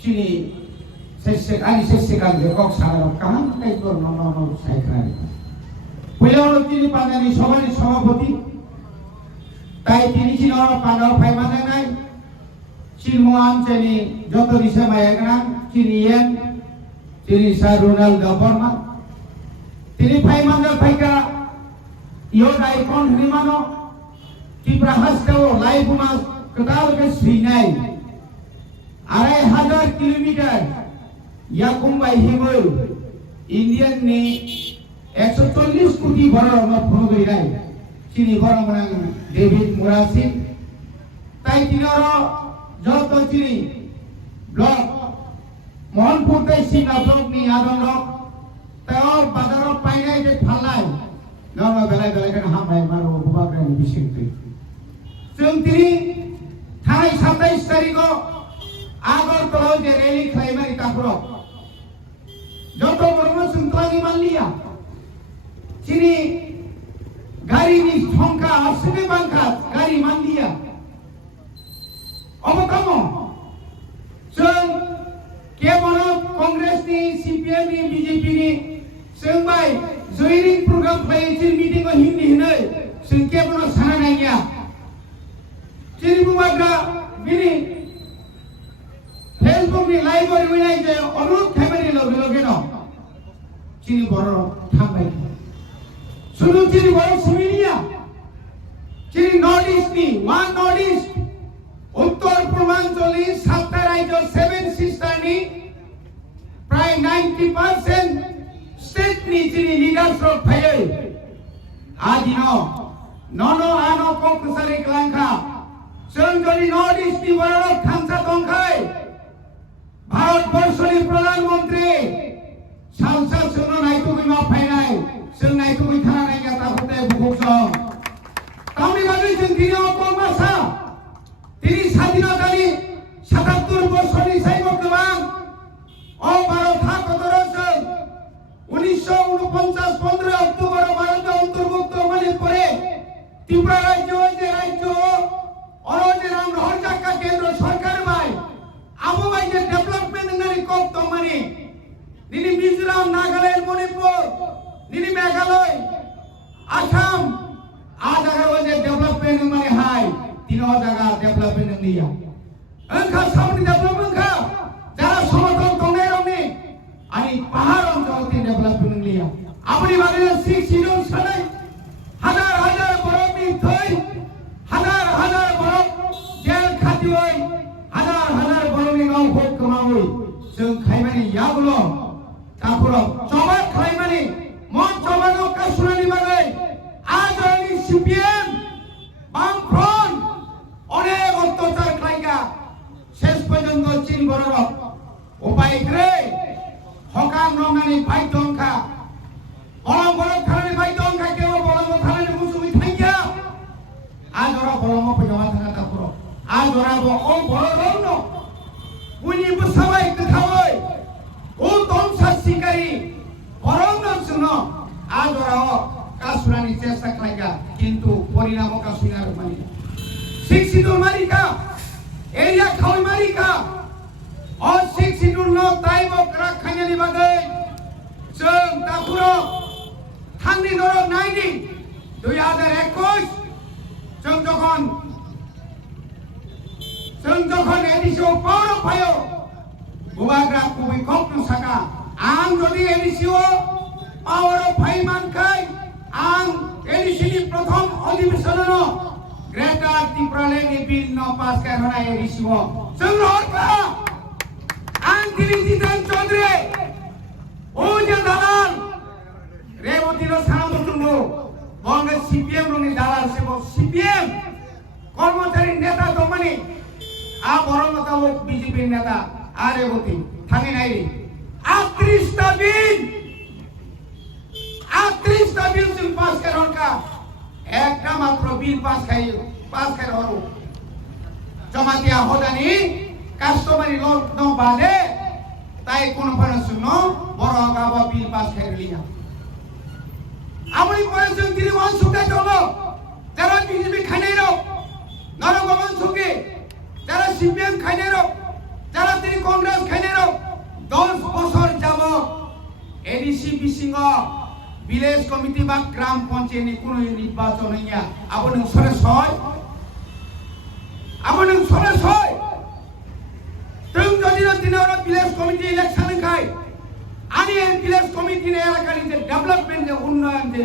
chini sesek je kok salah kahan kai kor nono sai kran pulauan chini pandani sabari sabapati tai chini chino pandau phai mana nai Cilmuam chini joto risa mayagna chini yen chini sa Ronald Daporma chini phai manga phai ka yoga ikon hrimano Tipra hastao live mas ketal ke Sinai 2,500 kilometer Yakumbai Himul Indian ni 140 koti baro ma phone gairai chini baro manang David Murasin tai tinoro joto chini blog Mohanpur tai Sina blog ni adon rok tao badaro painai je phalai nama belai kan hamai maro bubakra ni bisingti जों दिनै थानाय 27 तारिखआव आगरतलाव जे रेली खालामनाय ताफोराव যত বড় संख्यानि मानलिया दिनै गारिनि संख्या आसुनि बांखा गारि मानलिया अबतम जों केवल कांग्रेसनि सीपीएमनि बीजेपीनि जों बाय जयरिं प्रग्राम खालामनाय मिटिंआव हिन्दी होनो जों केवल साना नायया Chini bumagra bini Facebook ni live or winai je onut khamani loge no chini boro thambai sunu chini boro suminiya chini north east ni one north east uttor purbanchali 7 rajyo 7 sister ni pray 90% state ni chini leadership phayai adino nono ano kokusari klangkha जों যদি north east নি বড় খামসা দংখাই ভারতবর্ষের প্রধানমন্ত্রী সাংসদ শুনো নাইতো বিমা ফাইনাই जों नायतो थाना नायगा ताफते बुखसं तावनि बागै जों दिनै अकलमासा दिनै स्वाधीनतानि 77 বছरनि साइबो गोबां अ भारत हादरजों 1949 15 অক্টোবর ভারত অন্তর্ভুক্ত মানে পরে ত্রিপুরা রাজ্য যে রাজ্য অরজেরাম রহজাকা কেন্দ্র সরকার ভাই আবু ভাই যে ডেভেলপমেন্ট নানি কম তো মানে নিনি মিজোরাম নাগাল্যান্ড মণিপুর নিনি মেঘালয় আসাম আ জায়গা যে ডেভেলপমেন্ট মানে হাই তিন জায়গা ডেভেলপমেন্ট নিয়া এনখা সামনে ডেভেলপমেন্ট খা যারা সমতল দংনাই রংনি আনি পাহাড় অঞ্চল তি ডেভেলপমেন্ট নিয়া আপনি বারে 6 শিডিউল ছাড়াই হাজার হাজার বরফনি থই হাজার বরফ জেল খাটিওই হাজার বরফনি গাঁও ভোট কমাওই जों खायमानि यागुलो ताफोराव जमा खायमानि मन जमानो कासुनानि बागै आजनि सीपीएम बामफ्रन अनेक अत्याचार खायगा शेष पर्यন্ত चीन बरफ उपाय ग्रे हकाम रंगानि बायदंखा बलम बरफ खानानि बायदंखा केव बलम खानानि मुसुमि थांगिया आजरा बलम फैजमा थांगा ताफोराव आजराबो अ बरनो बयनिबो साबाय गोथावै ओ दंसा सिकारि बरनो जोंनो आजराव कासुनानि चेष्टा खालायगा किन्तु परिणाम कासुना मानि शिक्षित मारिका एरिया खावै मारिका अ शिक्षित न ताइबो क्रा खायनि बागै जों ताफोराव थांनि दरक नायनि 2021 जों जखन एडिसिओ पावर फायो बुबाग्रा कुबै कखनो साका आं जदि एडिसिओ पावर फाइ मानखाय आं एडिसिनि प्रथम अधिवेशननो ग्रेटर त्रिपुरालेण्डनि बिल न पास खालामनाय एडिसिओ जों हरखा आं दिनै जितेन चौधरी ओ जे दालाल रेवतीर सानामतुंगो बंग सीपीएम रनि दालाल सेबो सीपीएम कर्मचारी नेता दमानि आ बरमता बीजेपी नेता आरेवती थांगे नायरि 38 बिल जों पास करहरका एकटा मात्र बिल पास करहरो जमातिया हदानि कास्टमारि लट न बादे ताई कोन फानसुनो बरगाबा बिल पास करलिया आमनि परे जों दिनै वानसुका दङ যারা বিজেপি খাইনাইরো নরগমন সুকে যারা সিপিএম খাইনাইরো যারা তিনি কংগ্রেস এডিসি বিসিং ভিলেজ কমিটি বা গ্রাম পঞ্চায়েতনি কোনো নির্বাচন হইয়া আবো নों সরাসরি তুমি যদি দিনের ভিলেজ কমিটি ইলেকশন খাই আনি এই ভিলেজ কমিটি নে এলাকার যে ডেভেলপমেন্ট যে উন্নয়ন যে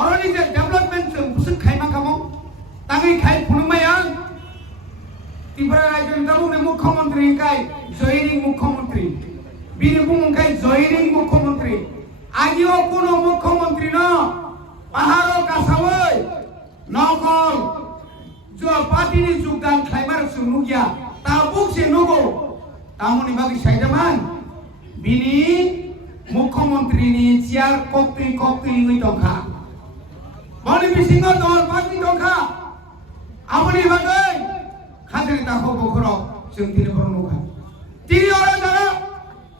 অরনি যে ডেভেলপমেন্ট যে বুসুক খাইমা খামো তাঙ্গি খাই ফুনুমায়াং ত্রিপুরা রাজ্যের দাবুনে মুখ্যমন্ত্রী খাই জয়রিং মুখ্যমন্ত্রী বীরভূম খাই জয়রিং মুখ্যমন্ত্রী আগেও কোনো মুখ্যমন্ত্রী ন পাহাড় কাছাওই নকল যে পার্টিনি যোগদান খাইবার সুনুগিয়া তা বুকছে নগো তামনি বাকি সাইদামান বিনি মুখ্যমন্ত্রীনি চেয়ার কক্তি ওই দখা বনি বিসিংহ দল পার্টি দখা আমনি বাকি খাজরি তাখো বখর जों তিনি বরনখা তিনি ওরা যারা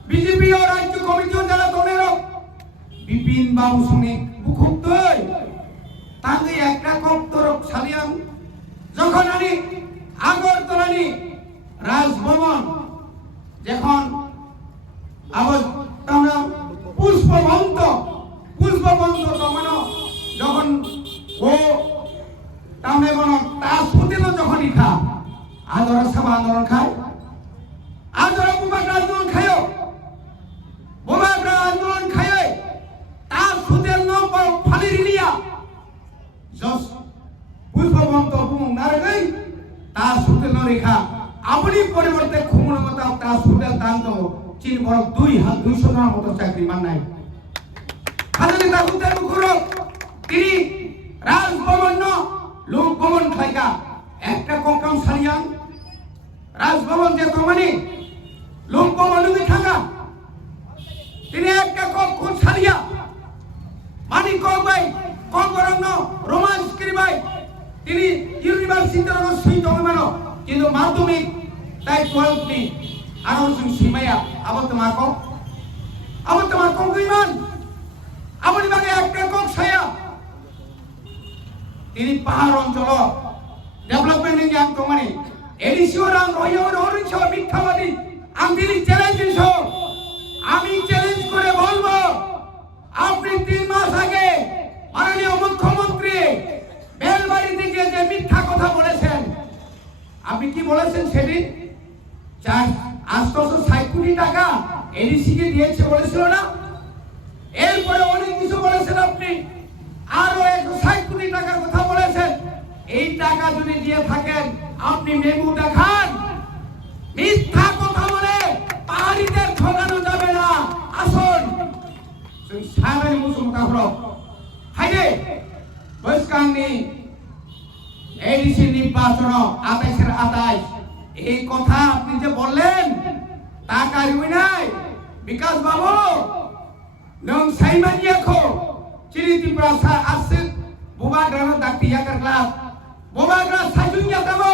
বিজেপি ও রাজ্য কমিটি যারা দলের বিপিন বাবু শুনে বুকুতই তাকে একটা কপ্তর সালিয়াম যখন আমি আগরতলানি রাজভবন যখন আবার আমরা পুষ্পবন্ত তখন যখন ও তামে বন তা সুদিল যখন ইখা আদর সভা আন্দোলন খায় আদর বুবাগ্রা আন্দোলন খায় বুবাগ্রা আন্দোলন খায় তা সুদিল ন ফালি রিলিয়া জস পুষ্পবন্ত বুং নারগৈ তা সুদিল রেখা আপনি পরিবর্তে খুমনগতা তা সুদিল দান তো চীন বড় 200 জনের মতো চাকরি মান নাই খালি তা সুদিল মুখর তিনি রাজভবন লোক ভবন খাইকা একটা কম সারিয়াং রাজভবন যে তোমানি লোক ভবন থাকা তিনি একটা কম সারিয়া মানি কবাই কবরঙ্গ রোমান্স করিবাই তিনি ইউনিভার্সিটির সুই দমানো কিন্তু মাধ্যমিক তাই 12 নি আর ওই সীমায়া আবার তোমার কইমান আপনি বাগে একটা কম ছায়া তিনি পাহাড় অঞ্চল ডেভেলপমেন্ট নিয়ে আম তোমানি এডিসিওর আম রয়র অরিছ মিথ্যাবাদী আমি তিনি চ্যালেঞ্জ আমি চ্যালেঞ্জ করে বলবো আপনি 3 মাস আগে মাননীয় মুখ্যমন্ত্রী বেলবাড়ি থেকে যে মিথ্যা কথা বলেছেন আপনি কি বলেছেন সেদিন 860 কোটি টাকা এডিসি কে দিয়েছে বলেছিল না এরপরে অনেক কিছু বলেছেন আপনি আরো 160 কোটি টাকার কথা বলেছেন এই টাকা যদি দিয়ে থাকেন আপনি মেমু দেখান মিথ্যা কথা বলে পাহাড়িদের ঠকানো যাবে না আসুন সারানি মুসুমতা হলো হাইরে বৈস্কাংনি এডিসি নির্বাচন 28 এই কথা আপনি যে বললেন তা কারিবই নাই বিকাশ বাবু নং সাইমানিয়াখো চিরি ত্রিপুরা আসছে বুবাগ্রানো দাক্তিয়া ক্লাস বুবাগ্রা সাইজুনিয়া দাবো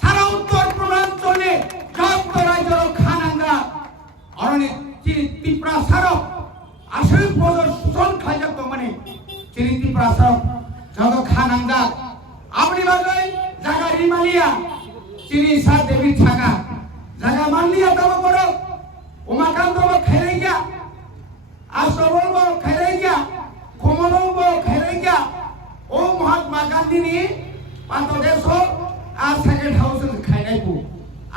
সারা উত্তর পূর্বাঞ্চলে যত রাজ্যের খানাঙ্গা অরণি চিরি ত্রিপুরা সারক আসল বদর সুজন খাইয়া তো মানে চিরি ত্রিপুরা সারক যত খানাঙ্গা আপনি বাগাই জায়গা রিমালিয়া চিরি সা দেবী ছাগা জায়গা মানলিয়া দাবো বড় উমাকান্ত খেলাইয়া আশ্রবল খেলাইয়া কমলব খেলাইয়া ও মহাত্মা গান্ধী নি পান্তদেশ আর সেকেন্ড হাউস খাইনাইবো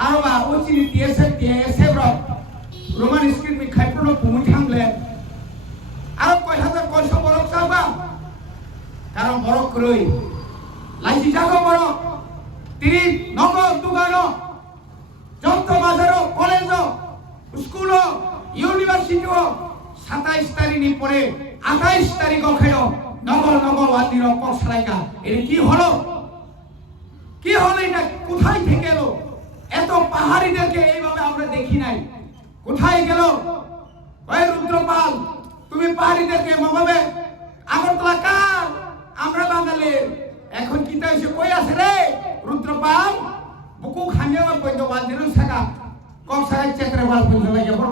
আরবা ও চিনি টিএসএ রোমান স্ক্রিপ্ট মি খাইপুনো ভূমি থাংলে আর কয় হাজার কয়শ বরক চাবা কারণ বরক কই লাইসি জাগো বরক তিনি নগর দুগান যন্ত্র বাজার কলেজ স্কুল ইউনিভার্সিটি 27 তারিখ পরে 28 তারিখ খায় নগর ওয়াদির কসরাইকা এটা কি হলো এটা কোথায় থেকে এলো এত পাহাড়িদেরকে এইভাবে আমরা দেখি নাই কোথায় গেল ওই রুদ্রপাল তুমি পাহাড়িদেরকে ভাবে আগরতলা কার আমরা বাঙালি এখন কি তাই কই আছে রে রুদ্রপাল বুকু খানিয়া কইতো ওয়াদির সাকা কসরাই চেত্রে বাল কইতো লাগে বড়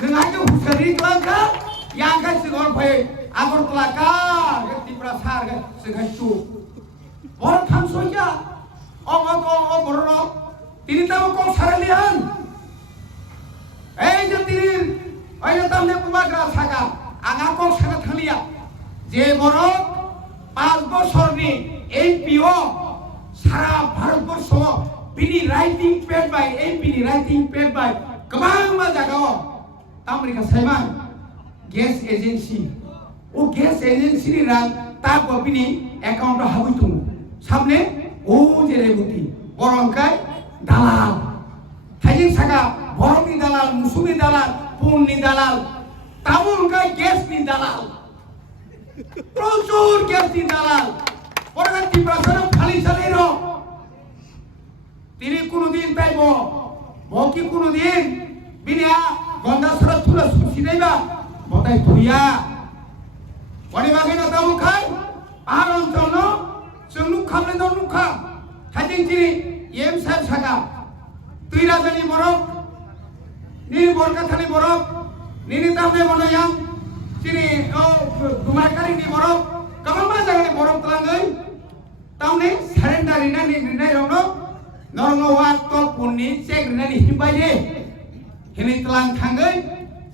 nengahnya husari kelangka yang kan segor pay agor kelaka di prasar kan segacu orang tham soja om borno tini tahu kau saralian je tini ayo tamne যে বড় 5 বছরনি এমপিও সারা ভারতবর্ষ बिनि राइटिंग पेड बाय एमपीनि राइटिंग पेड बाय गोबां मा जागाव America साइमान गेस एजेंसि ओ गेस एजेंसि नि रां ताबो बिनि एकाउन्ट हाबैतु सामने ओ जेरेबुति बरंकाय दालाल हाइजें सागा बरंनि दालाल मुसुनि दालाल पुननि दालाल ताबुनकाय गेसनि दालाल प्रचुर गेसनि दालाल बरंगा टिप्रासानो फालि सालेरो তিনি কোনদিন তাইব বকি কোনদিন বিনা গন্ডাসরা তুলা সুসি দেবা বতাই তুইয়া বনি বাগে না দাও খাই আর অঞ্চল जों नुखाबले दं नुखा थाइजिं जिरि एम साहेब सागा तुइ राजानि बरफ नि बरकाथानि बरफ निनि दामने बनायां जिनि दुमाकारिनि बरफ गोबां जायगानि बरफ तलाङै तामने सारेन्डार रिनानि रिनाय रनो नरंगवा तो पुननि चेक रिनानि हिमबायदे हिनि तलां थाङै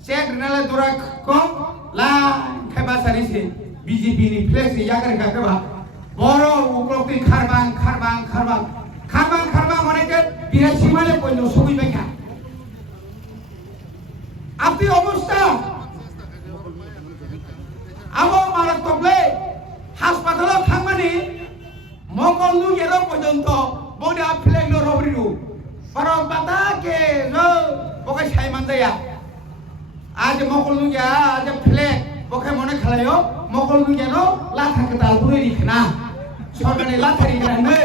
चेक रिनाला दरा को ला खायबासारिसे बीजेपी नि फ्लेक्स यागर गागबा बरो उपलब्धि खारबां खारबां खारबां खारबां खारबां अनेके बिरासि माने कइनो सबिबायखा আপনি অবস্থা আবো মারাত্মকলে হাসপাতালে থাকমানি মঙ্গলনু এরো পর্যন্ত বডি ফ্লেগ রবরিরু পর বাতাকে ন বকে সাইমান দেয়া আজ মঙ্গলনু গিয়া আজ ফ্লেগ বকে মনে খালায়ো মঙ্গলনু গেন লাথাকে দাল বুড়ি রিখনা সরকারি লাথারি গ্রানে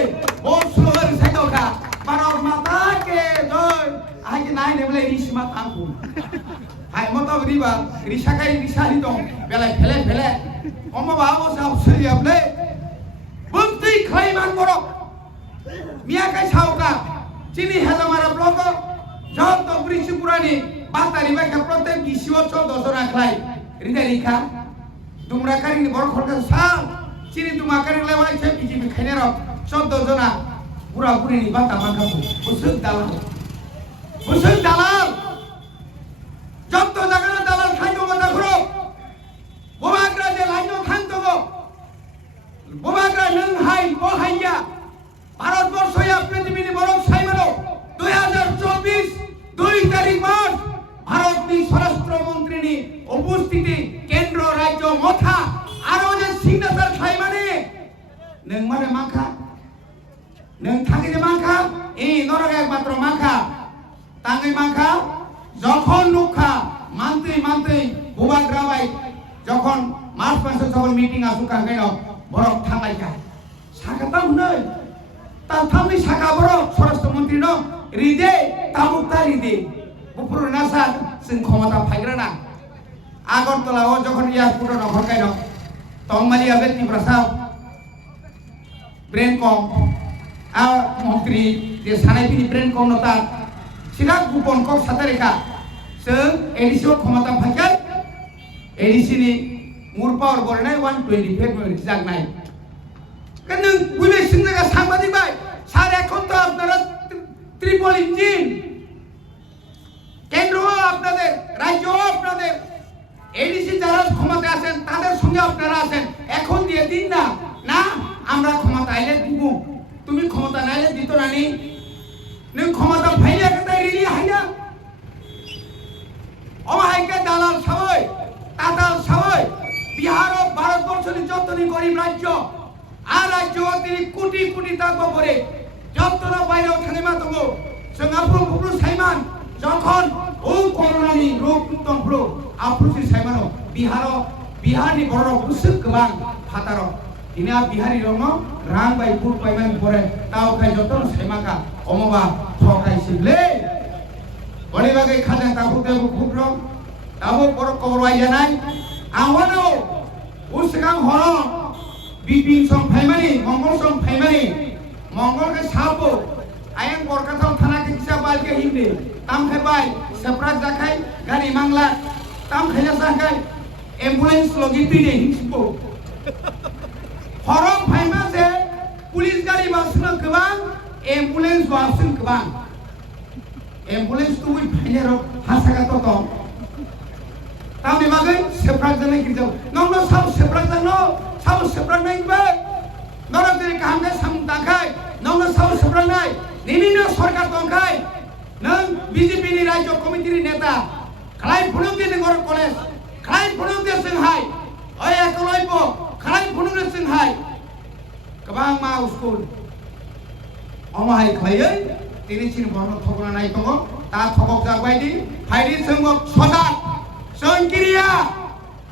ও স্লোগান সাইদকা পর মাতাকে জয় আজ নাই নেবলে রিসিমা তাঙ্কু hai mata riba risakai risari dong belai phele omo bawo sab seri able bukti khaiman borok mia kai sauka chini hazamara blok jot to brishipurani batari ba ka protek gisiwo 14 jona khlai ridai rikha dumrakari ni bor khorka sa chini dumakari lewai che bijibi khaine rok 14 jona pura puri ni bata mangka busuk dalal যত জায়গা দালাল খাইতো কথা ঘুরো বোমাগ্রা যে Lino খাইতো বোমাগ্রা নং high বহাইয়া ভারতবর্ষে পৃথিবীর বড় সাইমানো 2024 2 তারিখ মার্চ ভারতনি স্বরাষ্ট্রমন্ত্রীনি উপস্থিতি কেন্দ্র রাজ্য মথা আরো যে সিগনেচার খাইমানে নং মানে মাখা নং থাকি যে মাখা এই নরক একমাত্র মাখা তাঙ্গই মাখা যখন নুখা মান্ত্রী বুবাগ্রা বাই যখন মার্চ মাসে যখন মিটিং আসু কাঙ্গাইনো বরক থাঙ্গাইকা সাকাতা হুनै তাথামনি সাকা বরক স্বরাষ্ট্রমন্ত্রী ন রিদে তাবুকতা রিদে বুপুর নাসা जों ক্ষমতা ফাইগ্রানা আগরতলাও যখন এয়ারপোর্ট ন হরকাইনো তংমালিয়া বেতি প্রসাদ ব্রেন কম আ মন্ত্রী যে সানাইপিনি ব্রেন কম নতা সিরা গুপন কক সাতারেখা जों एडिसिव क्षमता फाइकाय एडिसिनि मुर पावर बरनाय 125 मिनिट जागनाय কেন বুঝে সিংহা সাংবাদিক ভাই স্যার এখন তো আপনারা ত্রিপল ইঞ্জিন কেন্দ্র আপনাদের রাজ্য আপনাদের এডিসি যারা ক্ষমতা আছেন তাদের সঙ্গে আপনারা আছেন এখন দিয়ে দিন না না আমরা ক্ষমতা আইলে দিব তুমি ক্ষমতা নাইলে দিত না নি নং ক্ষমতা ফাইলে কথা রিলি হাইনা অমাইকে দালাল সবাই তাতাল সবাই বিহার ও ভারতবর্ষের যতনি গরিব রাজ্য আর রাজ্য তিনি কোটি কোটি টাকা করে যতনা বাইরেও থানিমা দङ সিঙ্গাপুর ফুরু সাইমান যখন ও করোনানি রোগ উত্তম ফুরু আফ্রুসি সাইমানো বিহারনি বড় বুসুক গোবাं ফাতার ইনা বিহারি রङ রাং বাই ফুট পাইমান পরে তাও খাই যতন সাইমাকা অমবা সকাই সিবলে বড়ি বাগে খাজা তাবু দেবু ফুটরং তাবু বড় কবরবাই জানাই আওয়ানো উসগাং হর বিপিন সং ফাইমানি মঙ্গল সং ফাইমানি মঙ্গল কে সাবো আয়ং বরকাতাও থানা কে কিসা বালকে হিমনে তাম খাইবাই সেপ্রাক জাখাই গাড়ি মাংলা তাম খাইলা জাখাই অ্যাম্বুলেন্স লগি পিনে হিমসিবো হরং ফাইমা যে পুলিশ গাড়ি বাসনা গোবাं অ্যাম্বুলেন্স বাসন গোবাं एम्बुलेंस तो वी फाइनेरो हासागा तो Tami bagai seprak jana kirjau. Nongno sab seprak jano, sab seprak nai ba. Norok dari kahamnya sam tangkai. Nongno sab seprak nai. Nini na sarkar tangkai. Nang BJP ni Rajya Komiti ni neta. Kalai punung dia ngor college. Kalai punung dia Shanghai. Oi ekoloi po. Kalai punung dia Shanghai. Kabang ma school. Omahai khalai. Tini chin bono thokna nai tongo. Ta thokok jagbai di. Phaidi sengok sodat. Sengkiria,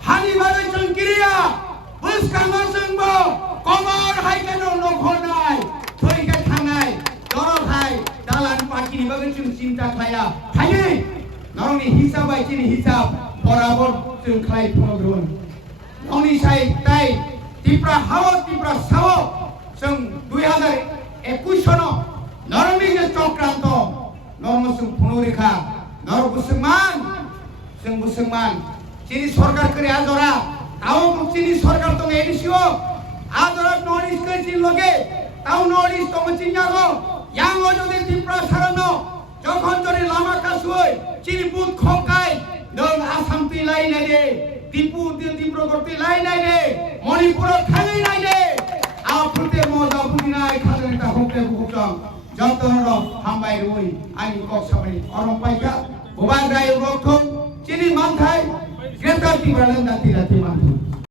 hani bagai sengkiria, bus kamar sengbo, komor hai kano nokhonai, thoi ke thangai, dorok hai, dalan paki ni bagai chung cinta kaya, thai, norong ni hisab bai chini hisab, borabor chung khlai phonogrun, noni sai tai, tipra hawo tipra sawo, seng 2021 sono, norong ni je chokranto, norong seng phonurikha, norong busengman. Seng busengman, cini sorkar kiri azora, tahu cini sorkar tong edisio, azora noris ke cini loge, tahu noris tong cinya lo, yang ojo de tipra sarano, jokhon jori lama kasui, cini put khokai, dong asam ti lai nade, tipu tipro korti lai nade, Manipur khangai nade, apute moda putinai khagai ta hokte bukutang, jantanro hambai roi, ani kok sabai, orang paika, buban rai rokhong. Cini mantai, kita tiba-tiba tidak tiba.